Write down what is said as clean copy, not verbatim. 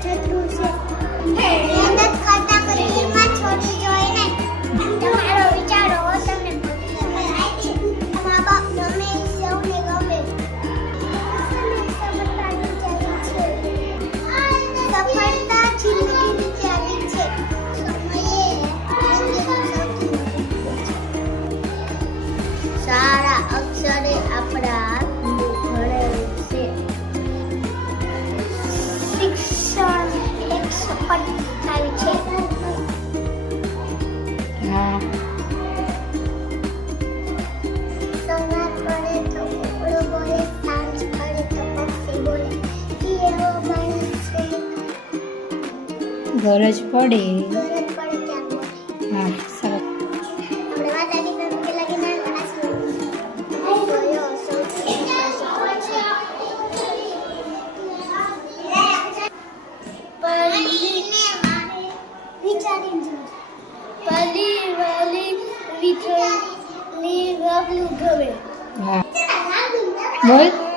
છતરું છે મહેનત કરતા કીમાં છોડી જોઈએ ને તમારો વિચારો તમને મા બાપ ગમે સૌને ગમે સફળતા જિંદગીની ચાવી છે સમયે સારા અક્ષરે આપણા ઘડે છે શિક્ષણ એક સફળતા છે હા સવાર પડે તો કુકડો બોલે સાંજ પડે તો પક્ષી બોલે એવો માણસ છે ગરજ પડે ગરજ પડે ત્યાં બોલે હા સરસ આપણે માતાજી નામ કે લાગે ના આસમાન બોલ્યો સૌથી પલી વાલી વિઠ્ઠલની વાગલું ગવે હા બોલ